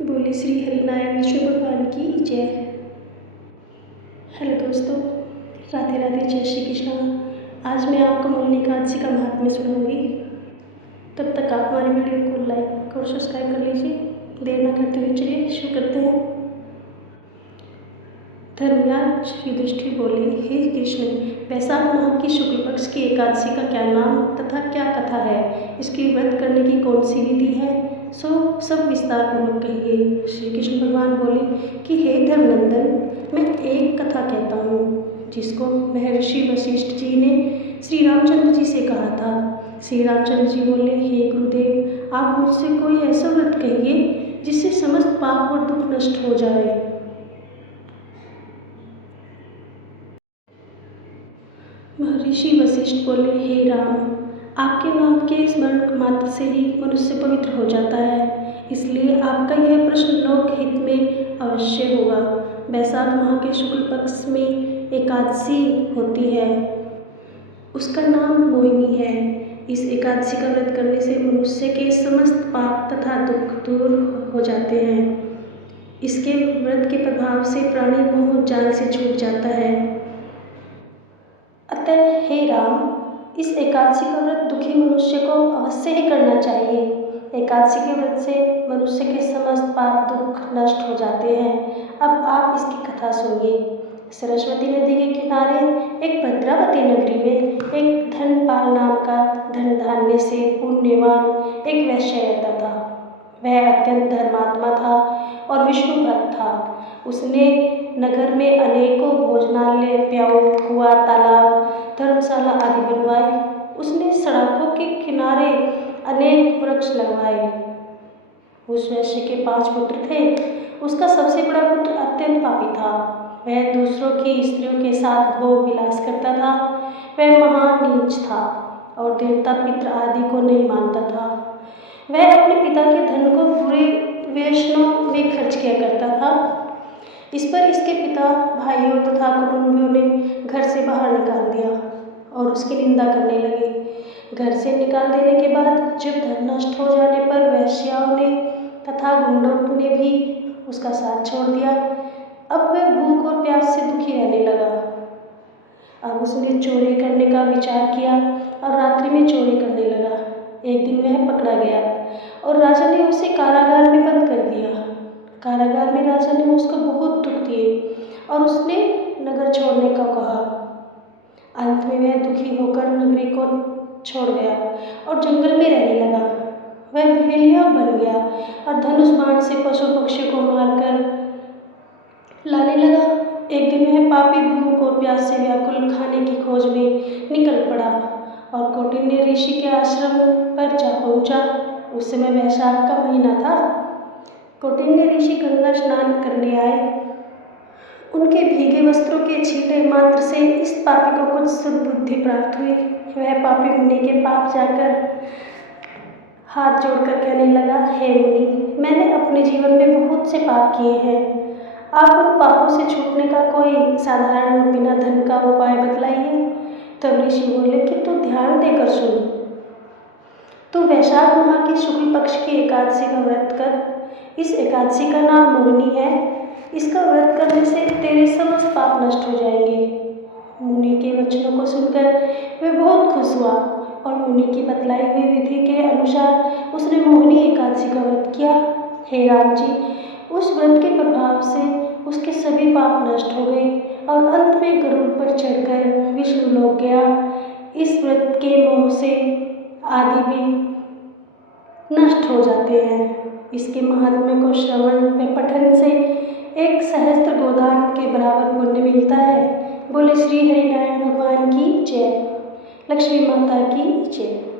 बोले श्री हरिनारायण विष्णु भगवान की जय। हेलो दोस्तों, राधे राधे, जय श्री कृष्णा। आज मैं आपको मौनी एकादशी का महात्म्य सुनाऊंगी। तब तक आप हमारी वीडियो को लाइक और सब्सक्राइब कर लीजिए। देर न करते हुए चलिए शुरू करते हैं। धर्मराज युधिष्ठिर बोले, हे कृष्ण, वैशाख माह की शुक्ल पक्ष की एकादशी का क्या नाम तथा क्या कथा है? इसकी व्रत करने की कौन सी विधि है? सो सब विस्तार पूर्वक कहिए। श्री कृष्ण भगवान बोले कि हे धर्मनंदन, मैं एक कथा कहता हूँ जिसको महर्षि वशिष्ठ जी ने श्री रामचंद्र जी से कहा था। श्री रामचंद्र जी बोले, हे गुरुदेव, आप मुझसे कोई ऐसा व्रत कहिए जिससे समस्त पाप और दुख नष्ट हो जाए। महर्षि वशिष्ठ बोले, हे राम, आपके नाम के स्मरण मात्र से ही मनुष्य पवित्र हो जाता है, इसलिए आपका यह प्रश्न लोकहित में अवश्य होगा। वैशाख माह के शुक्ल पक्ष में एकादशी होती है, उसका नाम मोहिनी है। इस एकादशी का व्रत करने से मनुष्य के समस्त पाप तथा दुख दूर हो जाते हैं। इसके व्रत के प्रभाव से प्राणी मोह जाल से छूट जाता है। अतः हे राम, इस एकादशी का व्रत दुखी मनुष्य को अवश्य ही करना चाहिए। एकादशी के व्रत से मनुष्य के समस्त पाप दुख नष्ट हो जाते हैं। अब आप इसकी कथा सुनिए। सरस्वती नदी के किनारे एक भद्रावती नगरी में एक धनपाल नाम का धन धान्य से पुण्यवान एक वैश्य रहता था। वह अत्यंत धर्मात्मा था और विष्णु भक्त था। उसने नगर में अनेकों भोजनालय, प्याऊ, कुआं, तालाब, धर्मशाला आदि बनवाए। उसने सड़कों के किनारे अनेक वृक्ष लगवाए। उस वैश्य के 5 पुत्र थे। उसका सबसे बड़ा पुत्र अत्यंत पापी था। वह दूसरों की स्त्रियों के साथ भोग विलास करता था। वह महान नीच था और देवता पितृ आदि को नहीं मानता था। वह अपने पिता के धन को बुरे व्यसनों में खर्च किया करता था। इस पर इसके पिता, भाइयों तथा कुटुंबियों ने घर से बाहर निकाल दिया और उसकी निंदा करने लगे। घर से निकाल देने के बाद जब धन नष्ट हो जाने पर वेश्याओं ने तथा गुंडों ने भी उसका साथ छोड़ दिया। अब वह भूख और प्यास से दुखी रहने लगा। अब उसने चोरी करने का विचार किया और रात्रि में चोरी करने लगा। एक दिन वह पकड़ा गया और राजा ने उसे कारागार में बंद कर दिया। कारागार में राजा ने उसको बहुत दुख दिए और उसने नगर छोड़ने का कहा। अंत में वह दुखी होकर नगरी को छोड़ गया और जंगल में रहने लगा। वह भेड़िया बन गया और धनुष बाण से पशु पक्षी को मारकर लाने लगा। एक दिन वह पापी भूख और प्यास से व्याकुल खाने की खोज में निकल पड़ा और कौंडिन्य ऋषि के आश्रम पर जा पहुंचा। उस समय वैशाख का महीना था। कौंडिन्य ऋषि गंगा स्नान करने आए। उनके भीगे वस्त्रों के छींटे मात्र से इस पापी को कुछ सद्बुद्धि प्राप्त हुई। वह पापी मुनि के पास जाकर हाथ जोड़कर कहने लगा, हे मुनि, मैंने अपने जीवन में बहुत से पाप किए हैं। आप उन पापों से छूटने का कोई साधारण और बिना धन का उपाय बतलाइए। तब ऋषि बोले कि तू ध्यान देकर सुन। तू वैशाख माह की शुक्ल पक्ष की एकादशी का व्रत कर। इस एकादशी का नाम मोहिनी है। इसका व्रत करने से तेरे समस्त पाप नष्ट हो जाएंगे। मुनि के वचनों को सुनकर वह बहुत खुश हुआ और मुनि की बतलाई हुई विधि के अनुसार उसने मोहिनी एकादशी का व्रत किया। हे राम जी, उस व्रत के प्रभाव से उसके सभी पाप नष्ट हो गए और अंत में गरुड़ पर चढ़कर विष्णु लोक गया। इस व्रत के मोह से आदि भी नष्ट हो जाते हैं। इसके महात्म्य को श्रवण व पठन से 1 सहस्त्र गोदान के बराबर पुण्य मिलता है। बोले श्री हरिनारायण भगवान की जय। लक्ष्मी माता की जय।